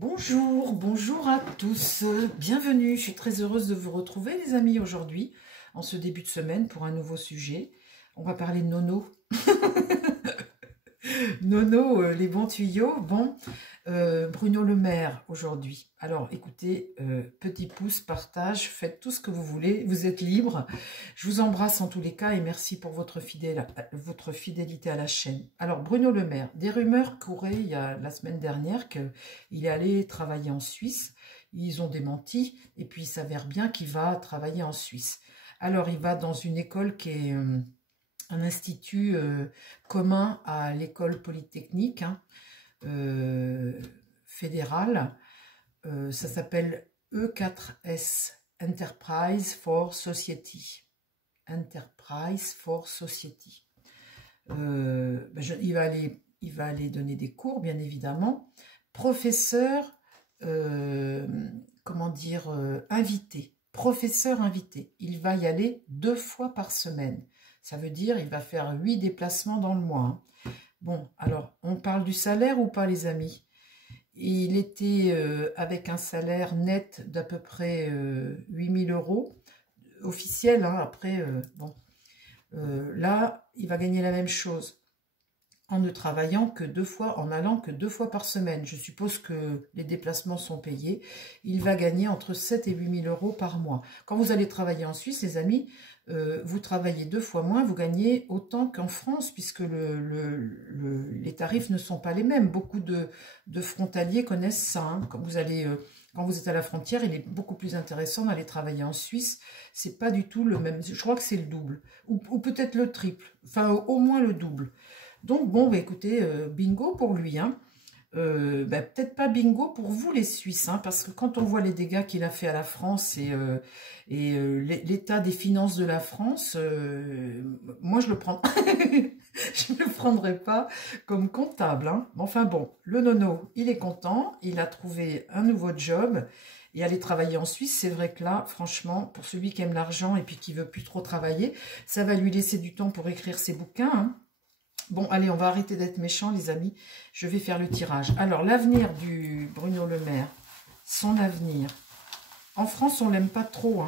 Bonjour, bonjour à tous, bienvenue, je suis très heureuse de vous retrouver les amis aujourd'hui, en ce début de semaine pour un nouveau sujet. On va parler de Nono. Nono, les bons tuyaux. Bon, Bruno Le Maire aujourd'hui. Alors écoutez, petit pouce, partage, faites tout ce que vous voulez, vous êtes libres. Je vous embrasse en tous les cas et merci pour votre fidélité à la chaîne. Alors Bruno Le Maire, des rumeurs couraient il y a la semaine dernière qu'il est allé travailler en Suisse. Ils ont démenti et puis il s'avère bien qu'il va travailler en Suisse. Alors il va dans une école qui est un institut commun à l'école polytechnique fédérale. Ça s'appelle E4S, Enterprise for Society. Enterprise for Society. Il va aller donner des cours, bien évidemment. Professeur, comment dire, invité. Professeur invité. Il va y aller 2 fois par semaine. Ça veut dire il va faire 8 déplacements dans le mois. Bon, alors, on parle du salaire ou pas, les amis? Il était avec un salaire net d'à peu près 8 000 € officiel. Après, bon, là, il va gagner la même chose en ne travaillant que 2 fois, en allant que 2 fois par semaine. Je suppose que les déplacements sont payés. Il va gagner entre 7 et 8 000 € par mois. Quand vous allez travailler en Suisse, les amis, vous travaillez 2 fois moins, vous gagnez autant qu'en France, puisque les tarifs ne sont pas les mêmes. Beaucoup de frontaliers connaissent ça. Quand vous êtes à la frontière, il est beaucoup plus intéressant d'aller travailler en Suisse. C'est pas du tout le même. Je crois que c'est le double, ou peut-être le triple. Enfin, au moins le double. Donc, bon, bah, écoutez, bingo pour lui. Peut-être pas bingo pour vous, les Suisses, parce que quand on voit les dégâts qu'il a fait à la France et l'état des finances de la France, moi, je le prends... je ne le prendrai pas comme comptable. Enfin bon, le nono, il est content, il a trouvé un nouveau job et aller travailler en Suisse, c'est vrai que là, franchement, pour celui qui aime l'argent et puis qui veut plus trop travailler, ça va lui laisser du temps pour écrire ses bouquins. Bon, allez, on va arrêter d'être méchants, les amis. Je vais faire le tirage. Alors, l'avenir du Bruno Le Maire, son avenir. En France, on l'aime pas trop.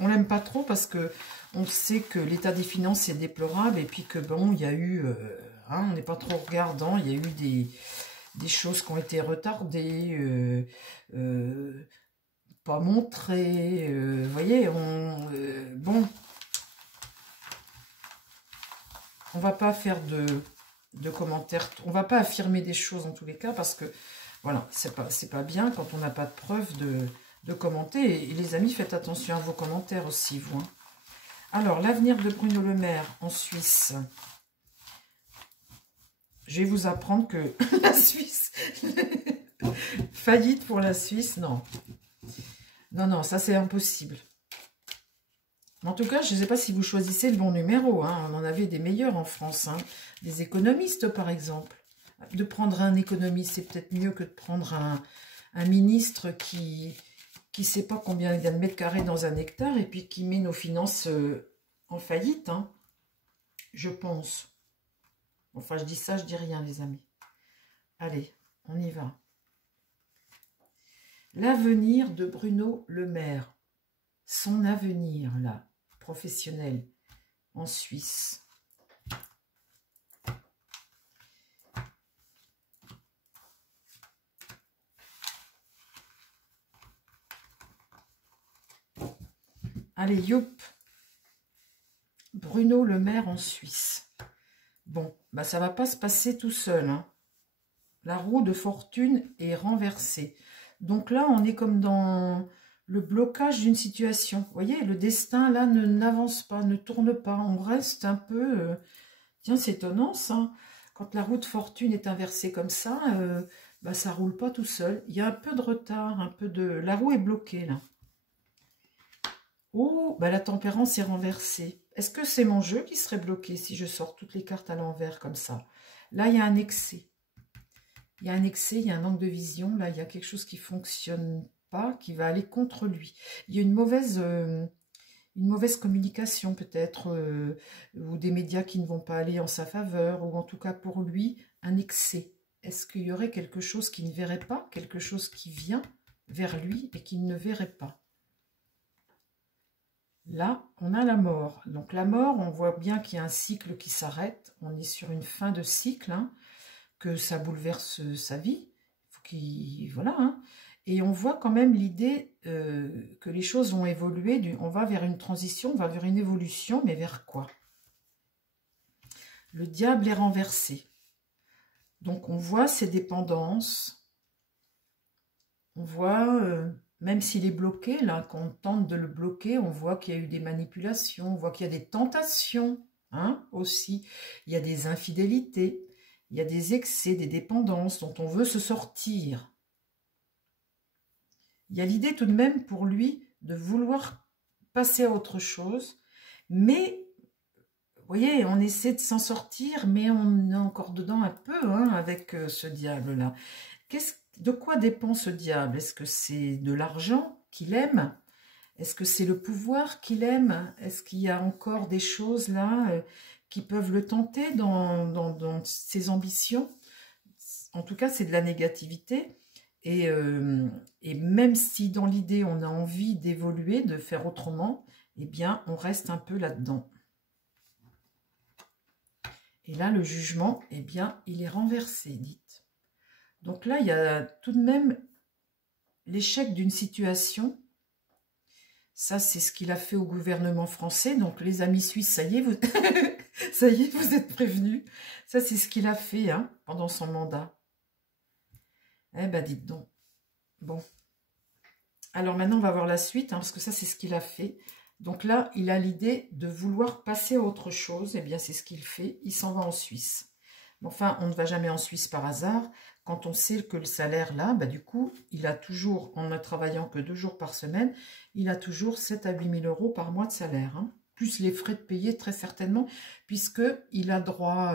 On l'aime pas trop parce que on sait que l'état des finances est déplorable et puis que, bon, il y a eu... on n'est pas trop regardant. Il y a eu des choses qui ont été retardées, pas montrées. Vous voyez, bon... On va pas faire de commentaires, on va pas affirmer des choses en tous les cas parce que, voilà, c'est pas bien quand on n'a pas de preuves de commenter. Et les amis, faites attention à vos commentaires aussi, vous. Alors, l'avenir de Bruno Le Maire en Suisse. Je vais vous apprendre que la Suisse, faillite pour la Suisse, non. Non, non, ça c'est impossible. En tout cas, je ne sais pas si vous choisissez le bon numéro. On en avait des meilleurs en France. Des économistes, par exemple. De prendre un économiste, c'est peut-être mieux que de prendre un ministre qui ne sait pas combien il y a de mètres carrés dans un hectare et puis qui met nos finances en faillite. Je pense. Enfin, je dis ça, je dis rien, les amis. Allez, on y va. L'avenir de Bruno Le Maire. Son avenir, là. Professionnel en Suisse. Allez, youp. Bruno Le Maire en Suisse. Bon, bah ça va pas se passer tout seul. La roue de fortune est renversée. Donc là, on est comme dans... le blocage d'une situation. Vous voyez, le destin, là, n'avance pas, ne tourne pas. On reste un peu... Tiens, c'est étonnant, ça. Quand la roue de fortune est inversée comme ça, ça ne roule pas tout seul. Il y a un peu de retard, un peu de... La roue est bloquée, là. Oh, la tempérance est renversée. Est-ce que c'est mon jeu qui serait bloqué si je sors toutes les cartes à l'envers comme ça? Là, il y a un excès. Il y a un excès, il y a un manque de vision. Là, il y a quelque chose qui fonctionne pas, qui va aller contre lui. Il y a une mauvaise communication peut-être, ou des médias qui ne vont pas aller en sa faveur, ou en tout cas pour lui, un excès. est-ce qu'il y aurait quelque chose qu'il ne verrait pas, quelque chose qui vient vers lui et qu'il ne verrait pas? Là, on a la mort. Donc la mort, on voit bien qu'il y a un cycle qui s'arrête. On est sur une fin de cycle, hein, que ça bouleverse sa vie. Faut qu'il, voilà, hein. Et on voit quand même l'idée que les choses vont évoluer. On va vers une transition, on va vers une évolution, mais vers quoi? Le diable est renversé. Donc on voit ses dépendances. On voit... même s'il est bloqué, là, qu'on tente de le bloquer, on voit qu'il y a eu des manipulations, on voit qu'il y a des tentations, hein, aussi. Il y a des infidélités, il y a des excès, des dépendances dont on veut se sortir. Il y a l'idée tout de même pour lui de vouloir passer à autre chose, mais, vous voyez, on essaie de s'en sortir, mais on est encore dedans un peu, hein, avec ce diable-là. De quoi dépend ce diable? Est-ce que c'est de l'argent qu'il aime? Est-ce que c'est le pouvoir qu'il aime? Est-ce qu'il y a encore des choses là qui peuvent le tenter dans ses ambitions? En tout cas, c'est de la négativité. Et même si dans l'idée, on a envie d'évoluer, de faire autrement, eh bien, on reste un peu là-dedans. Et là, le jugement, eh bien, il est renversé, dites. Donc là, il y a tout de même l'échec d'une situation. Ça, c'est ce qu'il a fait au gouvernement français. Donc, les amis suisses, ça y est, vous, ça y est, vous êtes prévenus. Ça, c'est ce qu'il a fait, hein, pendant son mandat. Eh ben, dites donc. Bon. Alors, maintenant, on va voir la suite, hein, parce que ça, c'est ce qu'il a fait. Donc là, il a l'idée de vouloir passer à autre chose. Eh bien, c'est ce qu'il fait. Il s'en va en Suisse. Enfin, on ne va jamais en Suisse par hasard. Quand on sait que le salaire, là, bah, du coup, il a toujours, en ne travaillant que 2 jours par semaine, il a toujours 7 à 8 000 € par mois de salaire. Hein, plus les frais de payer, très certainement, puisqu'il a droit,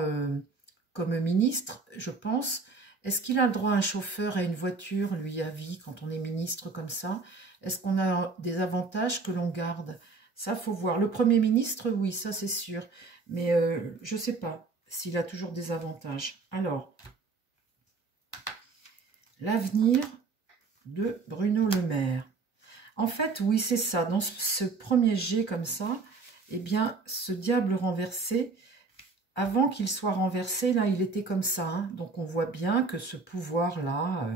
comme ministre, je pense. Est-ce qu'il a le droit à un chauffeur, à une voiture, lui, à vie, quand on est ministre comme ça? Est-ce qu'on a des avantages que l'on garde? Ça, faut voir. Le Premier ministre, oui, ça, c'est sûr. Mais je ne sais pas s'il a toujours des avantages. Alors, l'avenir de Bruno Le Maire. En fait, oui, c'est ça. Dans ce premier jet comme ça, eh bien, ce diable renversé, avant qu'il soit renversé, là, il était comme ça. Hein. Donc, on voit bien que ce pouvoir-là,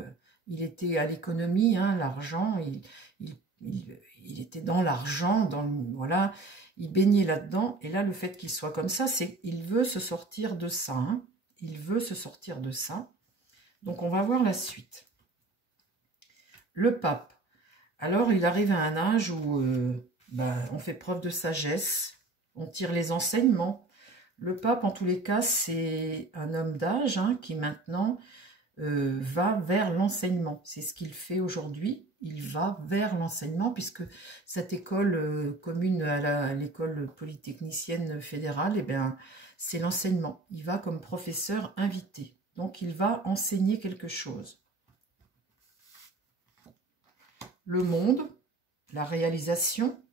il était à l'économie, hein, l'argent, il était dans l'argent, voilà, il baignait là-dedans. Et là, le fait qu'il soit comme ça, c'est qu'il veut se sortir de ça. Hein. Il veut se sortir de ça. Donc, on va voir la suite. Le pape. Alors, il arrive à un âge où on fait preuve de sagesse, on tire les enseignements. Le pape, en tous les cas, c'est un homme d'âge, hein, qui maintenant va vers l'enseignement. C'est ce qu'il fait aujourd'hui. Il va vers l'enseignement, puisque cette école commune à l'école polytechnicienne fédérale, eh bien, c'est l'enseignement. Il va comme professeur invité. Donc, il va enseigner quelque chose. Le monde, la réalisation,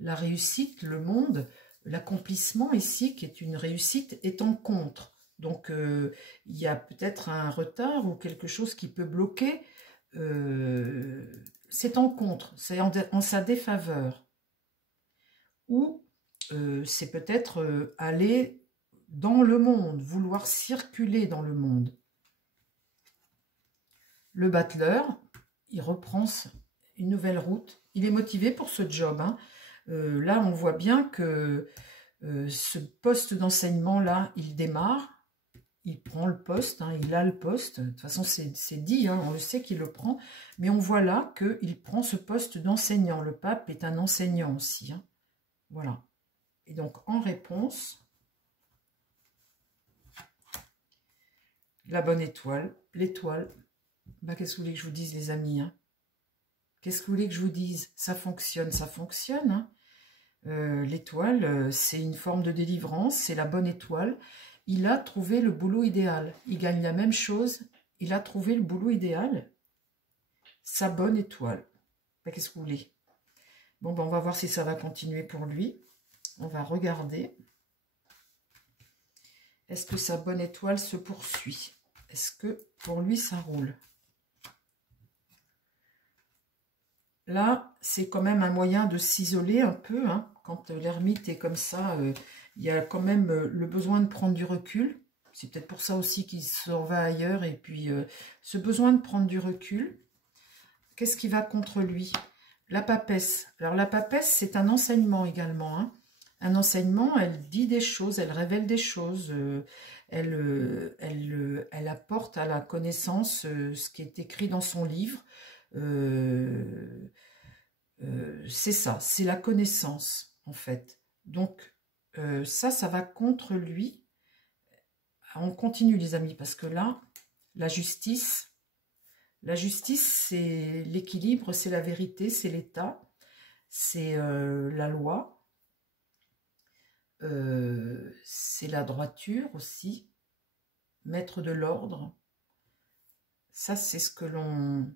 la réussite, le monde, l'accomplissement ici, qui est une réussite, est en contre. Donc, il y a peut-être un retard ou quelque chose qui peut bloquer. C'est en contre, c'est en sa défaveur. Ou c'est peut-être aller dans le monde, vouloir circuler dans le monde. Le battleur, il reprend une nouvelle route. Il est motivé pour ce job. Hein. Là, on voit bien que ce poste d'enseignement-là, il démarre. Il prend le poste, hein, il a le poste. De toute façon, c'est dit, hein, on le sait qu'il le prend. Mais on voit là qu'il prend ce poste d'enseignant. Le pape est un enseignant aussi. Hein. Voilà. Et donc, en réponse, la bonne étoile, l'étoile. Bah, qu'est-ce que vous voulez que je vous dise, les amis, hein? Qu'est-ce que vous voulez que je vous dise? Ça fonctionne, ça fonctionne. Hein. L'étoile, c'est une forme de délivrance, c'est la bonne étoile. Il a trouvé le boulot idéal. Il gagne la même chose. Il a trouvé le boulot idéal. Sa bonne étoile. Ben, qu'est-ce que vous voulez? Bon, ben, on va voir si ça va continuer pour lui. On va regarder. Est-ce que sa bonne étoile se poursuit? Est-ce que pour lui, ça roule? Là, c'est quand même un moyen de s'isoler un peu. Hein. Quand l'ermite est comme ça, il y a quand même le besoin de prendre du recul. C'est peut-être pour ça aussi qu'il s'en va ailleurs. Et puis, ce besoin de prendre du recul, qu'est-ce qui va contre lui? La papesse. Alors, la papesse, c'est un enseignement également. Hein. Un enseignement, elle dit des choses, elle révèle des choses. Elle apporte à la connaissance ce qui est écrit dans son livre. C'est ça, c'est la connaissance, en fait. Donc, ça va contre lui. On continue, les amis, parce que là, la justice, c'est l'équilibre, c'est la vérité, c'est l'État, c'est la loi, c'est la droiture aussi, mettre de l'ordre. Ça, c'est ce que l'on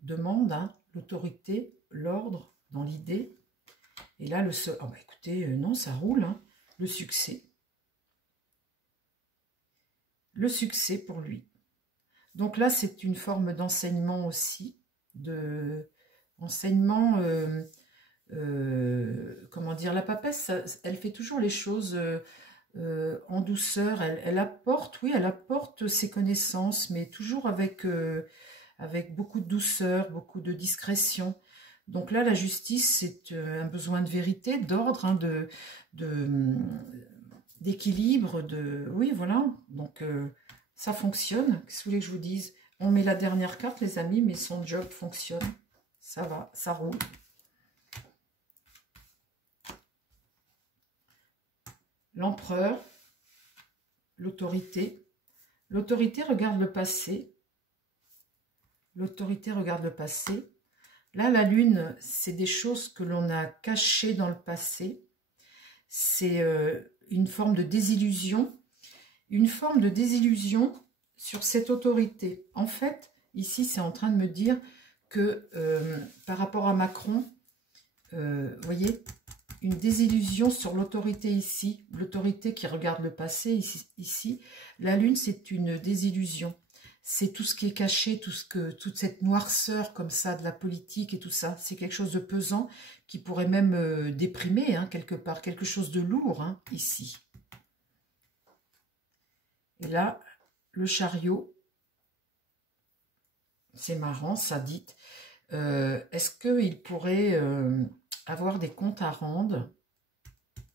demande, hein, l'autorité, l'ordre dans l'idée. Et là, le seul... Oh bah écoutez, non, ça roule, hein, le succès. Le succès pour lui. Donc là, c'est une forme d'enseignement aussi, enseignement, comment dire, la papesse, elle fait toujours les choses en douceur, elle apporte, oui, elle apporte ses connaissances, mais toujours avec beaucoup de douceur, beaucoup de discrétion. Donc là, la justice, c'est un besoin de vérité, d'ordre, hein, d'équilibre, oui, voilà, donc... ça fonctionne, qu'est-ce que vous voulez que je vous dise? On met la dernière carte, les amis, mais son job fonctionne. Ça va, ça roule. L'empereur, l'autorité. L'autorité regarde le passé. L'autorité regarde le passé. Là, la lune, c'est des choses que l'on a cachées dans le passé. C'est une forme de désillusion. Une forme de désillusion sur cette autorité. En fait, ici, c'est en train de me dire que par rapport à Macron, vous voyez, une désillusion sur l'autorité ici, l'autorité qui regarde le passé ici. La lune, c'est une désillusion. C'est tout ce qui est caché, toute cette noirceur comme ça de la politique et tout ça. C'est quelque chose de pesant qui pourrait même déprimer, hein, quelque part, quelque chose de lourd, hein, ici. Et là, le chariot, c'est marrant, ça dit. Est-ce qu'il pourrait avoir des comptes à rendre,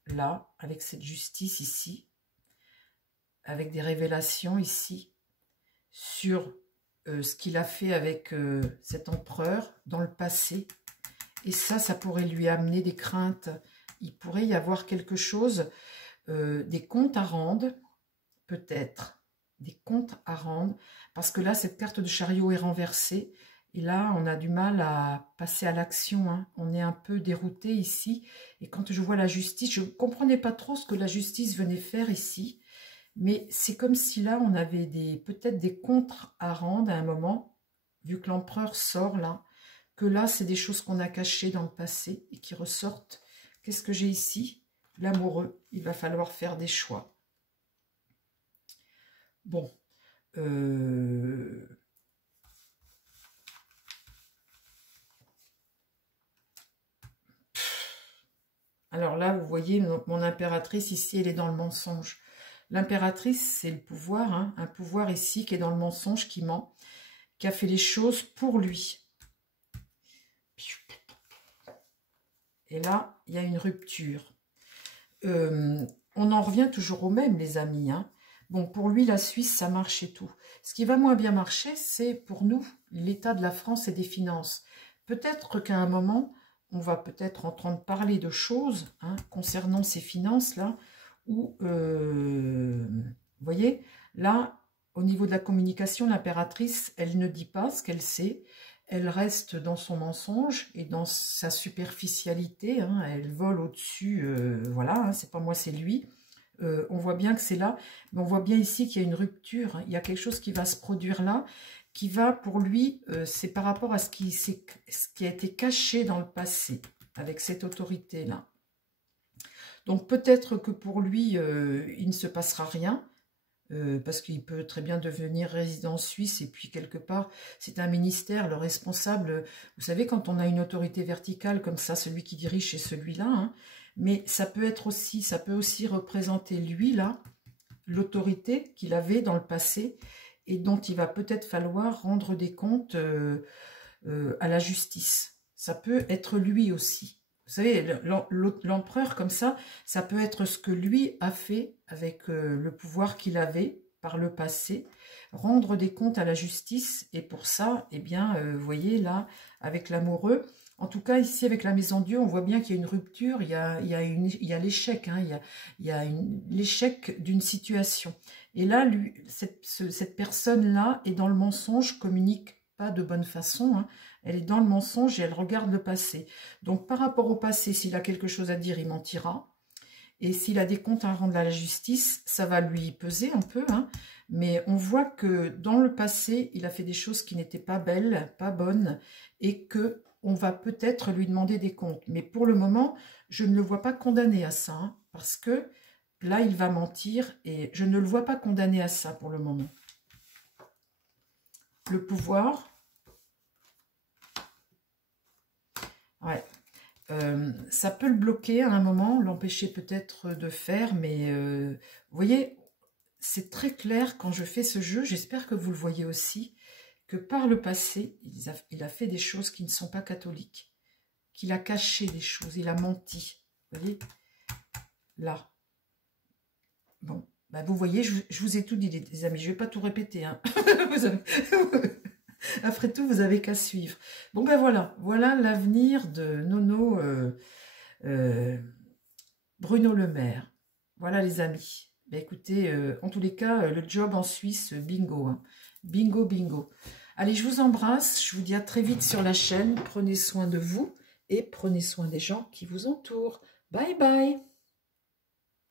là, avec cette justice ici, avec des révélations ici, sur ce qu'il a fait avec cet empereur dans le passé. Et ça pourrait lui amener des craintes. Il pourrait y avoir quelque chose, des comptes à rendre, peut-être des comptes à rendre, parce que là, cette carte de chariot est renversée, et là, on a du mal à passer à l'action, hein. On est un peu dérouté ici, et quand je vois la justice, je ne comprenais pas trop ce que la justice venait faire ici, mais c'est comme si là, on avait peut-être des comptes à rendre à un moment, vu que l'empereur sort là, que là, c'est des choses qu'on a cachées dans le passé, et qui ressortent. Qu'est-ce que j'ai ici? L'amoureux, il va falloir faire des choix. Bon, alors là, vous voyez, mon impératrice ici, elle est dans le mensonge. L'impératrice, c'est le pouvoir, hein, un pouvoir ici qui est dans le mensonge, qui ment, qui a fait les choses pour lui. Et là, il y a une rupture. On en revient toujours au même, les amis, hein. Bon, pour lui, la Suisse, ça marche et tout. Ce qui va moins bien marcher, c'est pour nous, l'état de la France et des finances. Peut-être qu'à un moment, on va peut-être entendre parler de choses, hein, concernant ces finances-là, où, vous voyez, là, au niveau de la communication, l'impératrice, elle ne dit pas ce qu'elle sait, elle reste dans son mensonge et dans sa superficialité, hein, elle vole au-dessus, voilà, hein, c'est pas moi, c'est lui. On voit bien que c'est là, mais on voit bien ici qu'il y a une rupture, hein. Il y a quelque chose qui va se produire là, qui va pour lui, c'est par rapport à ce qui a été caché dans le passé, avec cette autorité-là. Donc peut-être que pour lui, il ne se passera rien, parce qu'il peut très bien devenir résident suisse, et puis quelque part, c'est un ministère, le responsable, vous savez, quand on a une autorité verticale comme ça, celui qui dirige, c'est celui-là, hein, mais ça peut aussi représenter lui, là, l'autorité qu'il avait dans le passé, et dont il va peut-être falloir rendre des comptes à la justice. Ça peut être lui aussi. Vous savez, l'empereur comme ça peut être ce que lui a fait avec le pouvoir qu'il avait par le passé, rendre des comptes à la justice, et pour ça, eh bien, vous voyez là, avec l'amoureux, en tout cas ici avec la Maison Dieu, on voit bien qu'il y a une rupture, il y a l'échec, hein, il y a l'échec d'une situation. Et là, lui, cette personne-là est dans le mensonge, communique pas de bonne façon, hein. Elle est dans le mensonge et elle regarde le passé. Donc, par rapport au passé, s'il a quelque chose à dire, il mentira. Et s'il a des comptes à rendre à la justice, ça va lui peser un peu, hein. Mais on voit que dans le passé, il a fait des choses qui n'étaient pas belles, pas bonnes, et que on va peut-être lui demander des comptes. Mais pour le moment, je ne le vois pas condamné à ça, hein, parce que là, il va mentir, et je ne le vois pas condamné à ça pour le moment. Le pouvoir... Ouais, ça peut le bloquer à un moment, l'empêcher peut-être de faire, mais vous voyez, c'est très clair quand je fais ce jeu, j'espère que vous le voyez aussi, que par le passé, il a fait des choses qui ne sont pas catholiques, qu'il a caché des choses, il a menti, vous voyez, là. Bon, bah vous voyez, je vous ai tout dit les amis, je ne vais pas tout répéter, hein. Vous avez... Après tout, vous avez qu'à suivre. Bon, ben voilà. Voilà l'avenir de Nono Bruno Le Maire. Voilà, les amis. Ben écoutez, en tous les cas, le job en Suisse, bingo. Hein. Bingo, bingo. Allez, je vous embrasse. Je vous dis à très vite sur la chaîne. Prenez soin de vous et prenez soin des gens qui vous entourent. Bye, bye.